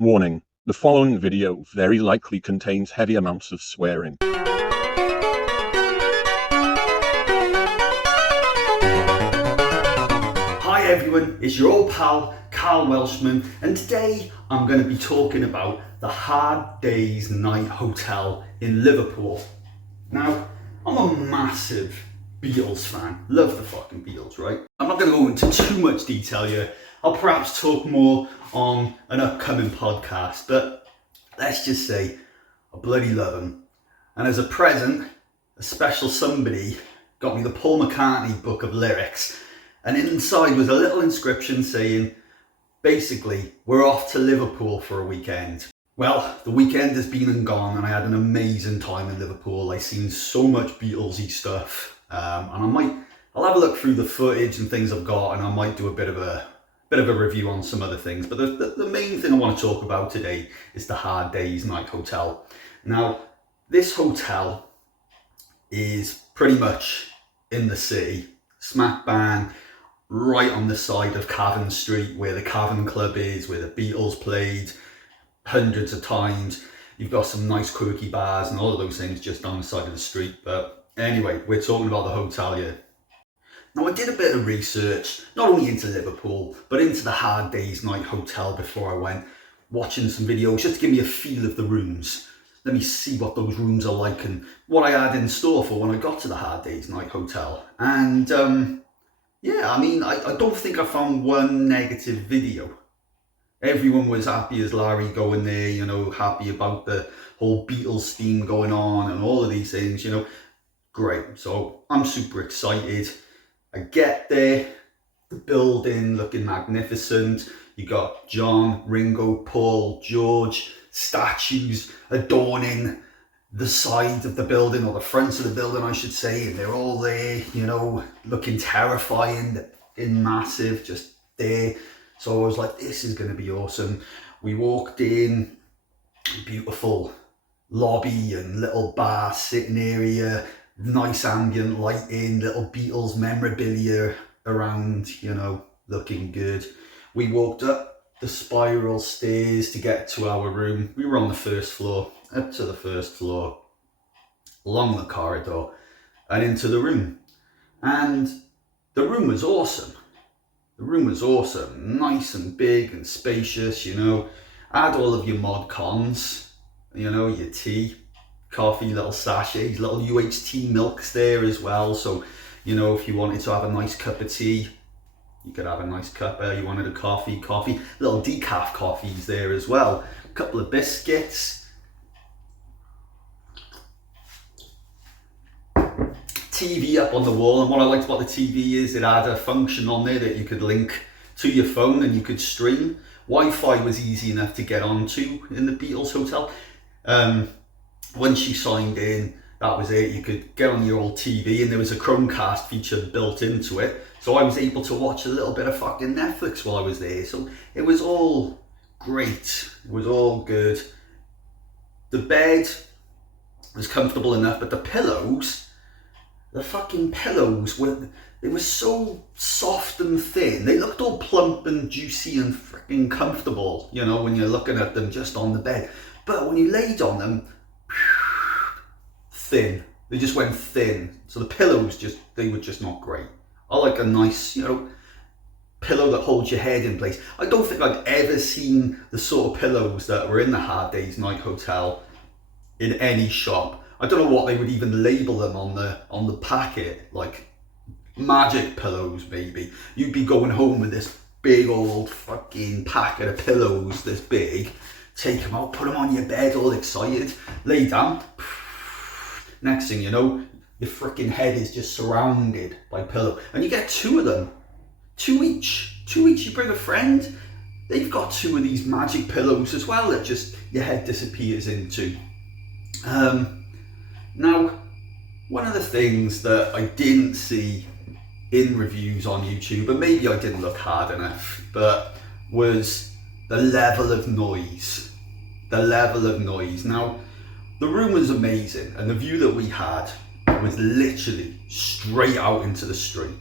Warning: the following video very likely contains heavy amounts of swearing. Hi everyone, it's your old pal, Karl Welshman, and today I'm going to be talking about the Hard Day's Night Hotel in Liverpool. Now, I'm a massive Beatles fan, love the fucking Beatles, right? I'm not going to go into too much detail here. I'll perhaps talk more on an upcoming podcast, but let's just say I bloody love them. And as a present, a special somebody got me the Paul McCartney book of lyrics, and inside was a little inscription saying, basically, we're off to Liverpool for a weekend. Well, the weekend has been and gone, and I had an amazing time in Liverpool. I've seen so much Beatlesy stuff, and I'll have a look through the footage and things I've got, and I might do a bit of a review on some other things. But the main thing I want to talk about today is the Hard Day's Night Hotel. Now, this hotel is pretty much in the city, smack bang, right on the side of Cavern Street, where the Cavern Club is, where the Beatles played hundreds of times. You've got some nice quirky bars and all of those things just on the side of the street. But anyway, we're talking about the hotel here. Now, I did a bit of research, not only into Liverpool, but into the Hard Day's Night Hotel before I went, watching some videos just to give me a feel of the rooms. Let me see what those rooms are like and what I had in store for when I got to the Hard Day's Night Hotel. And yeah, I mean, I don't think I found one negative video. Everyone was happy as Larry going there, you know, happy about the whole Beatles theme going on and all of these things, you know. Great. So I'm super excited. I get there, the building looking magnificent. You got John, Ringo, Paul, George, statues adorning the side of the building, or the front of the building, I should say, and they're all there, you know, looking terrifying, in massive, just there. So I was like, this is going to be awesome. We walked in, beautiful lobby and little bar sitting area, nice ambient lighting, little Beatles memorabilia around, you know, looking good. We walked up the spiral stairs to get to our room. We were on the first floor, up to the first floor, along the corridor and into the room. And the room was awesome. The room was awesome, nice and big and spacious, you know. Add all of your mod cons, you know, your tea, coffee, little sachets, little UHT milks there as well. So, you know, if you wanted to have a nice cup of tea, you could have a nice cup. You wanted a coffee, little decaf coffees there as well. A couple of biscuits. TV up on the wall, and what I liked about the TV is it had a function on there that you could link to your phone and you could stream. Wi-Fi was easy enough to get onto in the Beatles hotel. Once you signed in, that was it. You could get on your old TV, and there was a Chromecast feature built into it, so I was able to watch a little bit of fucking Netflix while I was there. So it was all great, it was all good. The bed was comfortable enough, but the pillows, the fucking pillows were so soft and thin. They looked all plump and juicy and freaking comfortable, you know, when you're looking at them just on the bed. But when you laid on them, thin. They just went thin. So the pillows they were just not great. I like a nice, you know, pillow that holds your head in place. I don't think I'd ever seen the sort of pillows that were in the Hard Day's Night Hotel in any shop. I don't know what they would even label them on the packet, like magic pillows maybe. You'd be going home with this big old fucking packet of pillows this big, take them out, put them on your bed all excited, lay down. Next thing you know, your freaking head is just surrounded by pillow. And you get two of them, two each. You bring a friend, they've got two of these magic pillows as well that just your head disappears into. Now, one of the things that I didn't see in reviews on YouTube, and maybe I didn't look hard enough, but was the level of noise. Now, the room was amazing, and the view that we had was literally straight out into the street.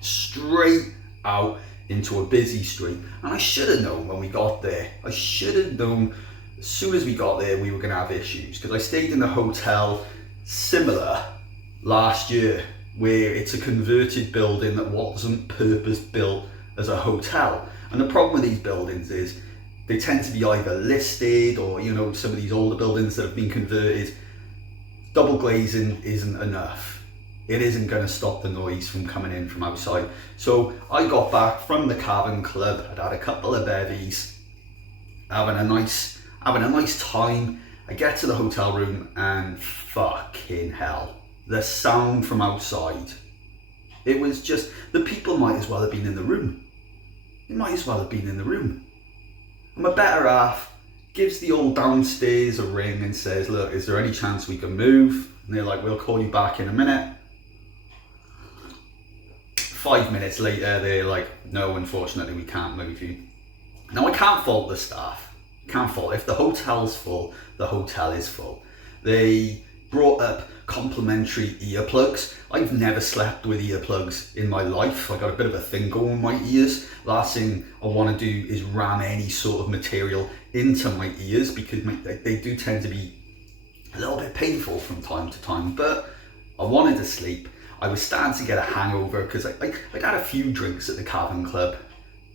Straight out into a busy street. And I should have known when we got there. I should have known as soon as we got there we were going to have issues, because I stayed in a hotel similar last year where it's a converted building that wasn't purpose built as a hotel. And the problem with these buildings is they tend to be either listed or, you know, some of these older buildings that have been converted, double glazing isn't enough. It isn't going to stop the noise from coming in from outside. So I got back from the Cavern Club, I'd had a couple of bevies, having a nice time. I get to the hotel room and fucking hell, the sound from outside. It was just, the people might as well have been in the room. They might as well have been in the room. And my better half gives the old downstairs a ring and says, look, is there any chance we can move? And they're like, we'll call you back in a minute. 5 minutes later, they're like, no, unfortunately, we can't move you. Now, I can't fault the staff. Can't fault. If the hotel's full, the hotel is full. They brought up complimentary earplugs. I've never slept with earplugs in my life. I got a bit of a thing going with my ears. Last thing I want to do is ram any sort of material into my ears, because they do tend to be a little bit painful from time to time. But I wanted to sleep. I was starting to get a hangover because I had a few drinks at the Cavern Club,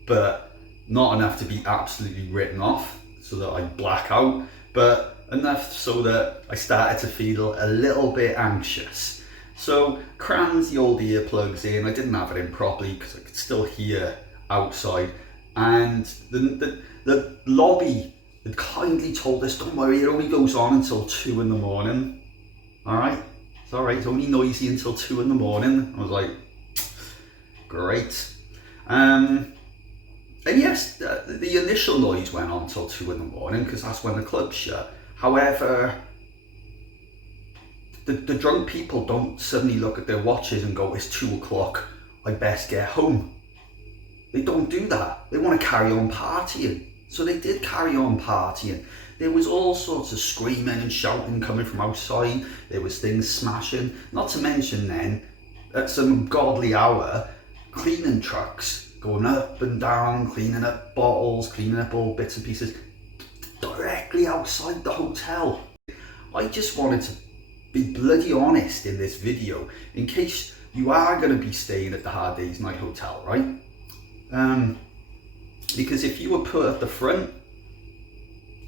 but not enough to be absolutely written off so that I'd black out, but enough so that I started to feel a little bit anxious. So crammed the old earplugs in. I didn't have it in properly because I could still hear outside, and the lobby had kindly told us, don't worry, it only goes on until 2 in the morning. Alright, it's alright, it's only noisy until 2 in the morning. I was like, great. And yes, the initial noise went on till 2 in the morning because that's when the club shut. However, the drunk people don't suddenly look at their watches and go, it's 2 o'clock, I best get home. They don't do that. They want to carry on partying. So they did carry on partying. There was all sorts of screaming and shouting coming from outside. There was things smashing. Not to mention then, at some godly hour, cleaning trucks going up and down, cleaning up bottles, cleaning up all bits and pieces directly outside the hotel. I just wanted to be bloody honest in this video, in case you are going to be staying at the Hard Days Night Hotel, right? Because if you were put at the front,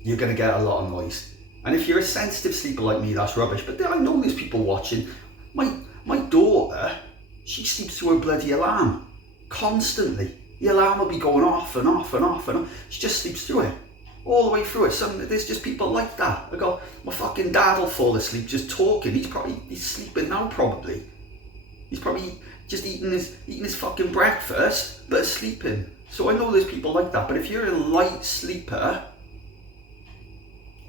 you're going to get a lot of noise. And if you're a sensitive sleeper like me, that's rubbish. But I know there's people watching. My daughter, she sleeps through a bloody alarm constantly. The alarm will be going off and off and off and off. She just sleeps through it, all the way through it. There's just people like that. I go, my fucking dad will fall asleep just talking. He's sleeping now probably. He's probably just eating his fucking breakfast, but sleeping. So I know there's people like that. But if you're a light sleeper,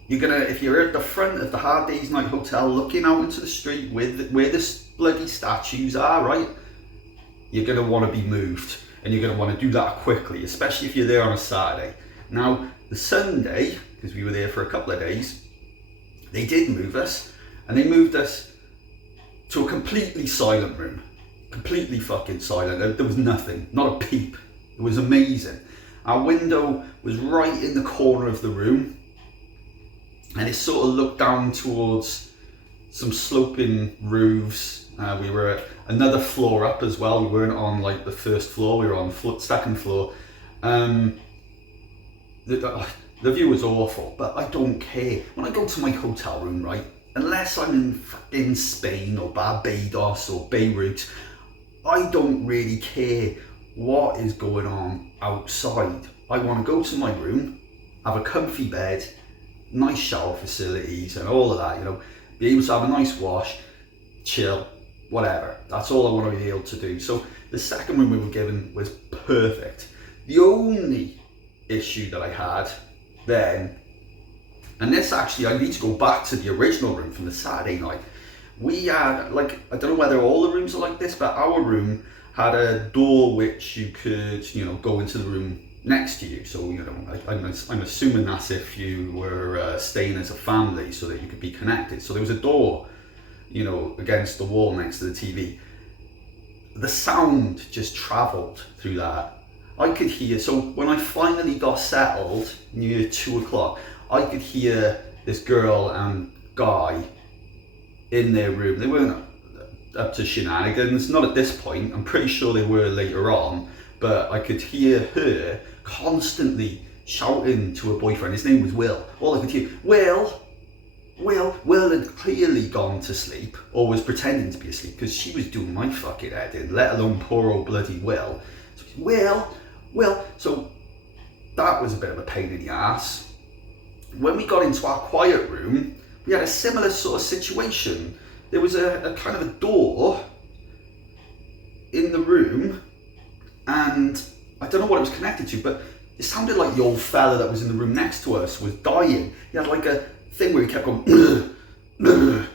if you're at the front of the Hard Days Night Hotel looking out into the street where the bloody statues are, right? You're gonna want to be moved, and you're gonna want to do that quickly, especially if you're there on a Saturday. Now, the Sunday, because we were there for a couple of days, they did move us, and they moved us to a completely silent room. Completely fucking silent. There was nothing, not a peep. It was amazing. Our window was right in the corner of the room, and it sort of looked down towards some sloping roofs. We were another floor up as well. We weren't on like the first floor, we were on the second floor. The view was awful, but I don't care. When I go to my hotel room, right, unless I'm in fucking Spain or Barbados or Beirut, I don't really care what is going on outside. I want to go to my room, have a comfy bed, nice shower facilities and all of that, you know, be able to have a nice wash, chill, whatever. That's all I want to be able to do. So the second room we were given was perfect. The only issue that I had then, and this actually, I need to go back to the original room from the Saturday night. We had, like, I don't know whether all the rooms are like this, but our room had a door which you could, you know, go into the room next to you. So, you know, I'm assuming that's if you were staying as a family, so that you could be connected. So there was a door, you know, against the wall next to the TV. The sound just travelled through that, I could hear, so when I finally got settled near 2 o'clock, I could hear this girl and guy in their room. They weren't up to shenanigans, not at this point. I'm pretty sure they were later on, but I could hear her constantly shouting to her boyfriend. His name was Will. All I could hear, Will had clearly gone to sleep, or was pretending to be asleep, because she was doing my fucking head in, let alone poor old bloody Will. So Will. So that was a bit of a pain in the ass. When we got into our quiet room, we had a similar sort of situation. There was a kind of a door in the room, and I don't know what it was connected to, but it sounded like the old fella that was in the room next to us was dying. He had like a thing where he kept going, and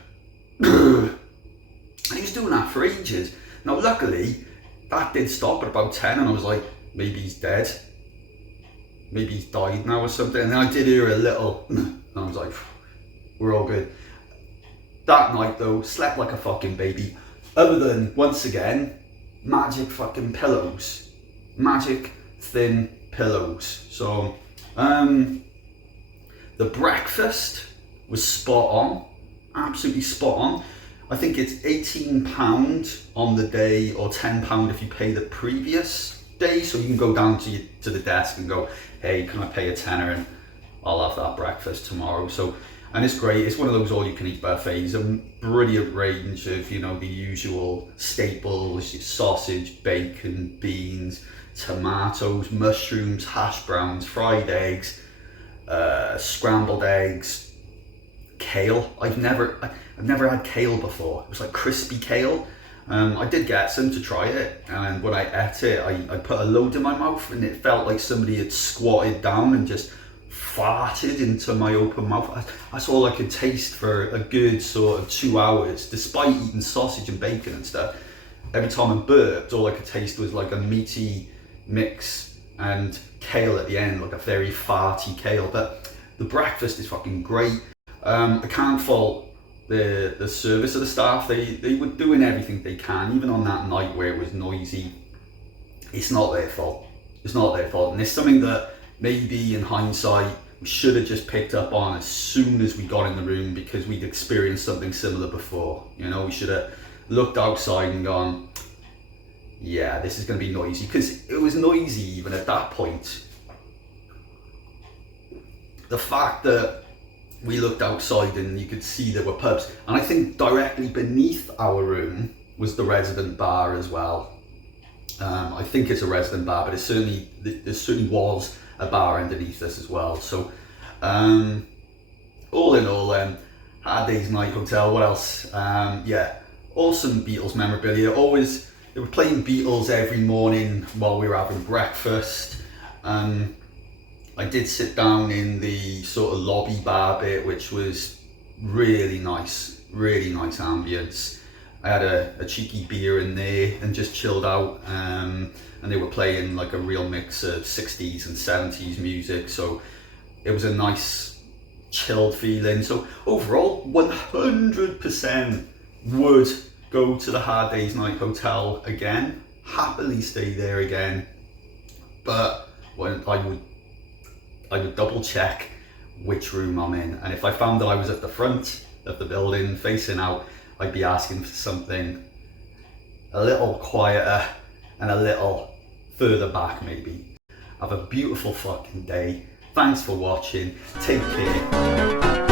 he was doing that for ages. Now luckily, that did stop at about 10, and I was like, maybe he's dead. Maybe he's died now or something. And then I did hear a little, and I was like, we're all good. That night though, slept like a fucking baby. Other than, once again, magic fucking pillows. Magic thin pillows. So, the breakfast was spot on. Absolutely spot on. I think it's £18 on the day, or £10 if you pay the previous day. So you can go down to the desk and go, hey, can I pay a tenner and I'll have that breakfast tomorrow. So, and it's great. It's one of those all-you-can-eat buffets. A brilliant range of, you know, the usual staples: sausage, bacon, beans, tomatoes, mushrooms, hash browns, fried eggs, scrambled eggs, kale. I've never had kale before. It was like crispy kale. I did get some to try it, and when I ate it, I put a load in my mouth, and it felt like somebody had squatted down and just farted into my open mouth. That's all I could taste for a good sort of 2 hours, despite eating sausage and bacon and stuff. Every time I burped, all I could taste was like a meaty mix and kale at the end, like a very farty kale. But the breakfast is fucking great. I can't fault the service of the staff. They were doing everything they can, even on that night where it was noisy. It's not their fault. It's not their fault, and it's something that maybe in hindsight we should have just picked up on as soon as we got in the room, because we'd experienced something similar before. You know, we should have looked outside and gone, yeah, this is going to be noisy, because it was noisy even at that point. The fact that we looked outside and you could see there were pubs, and I think directly beneath our room was the resident bar as well. I think it's a resident bar, but there certainly was a bar underneath us as well. So all in all, Hard Day's Night Hotel. What else? Yeah, awesome Beatles memorabilia. Always, they were playing Beatles every morning while we were having breakfast. I did sit down in the sort of lobby bar bit, which was really nice ambience. I had a cheeky beer in there and just chilled out, and they were playing like a real mix of 60s and 70s music, so it was a nice chilled feeling. So overall, 100% would go to the Hard Day's Night Hotel again, happily stay there again, but when I would double check which room I'm in, and if I found that I was at the front of the building facing out, I'd be asking for something a little quieter and a little further back maybe. Have a beautiful fucking day. Thanks for watching. Take care.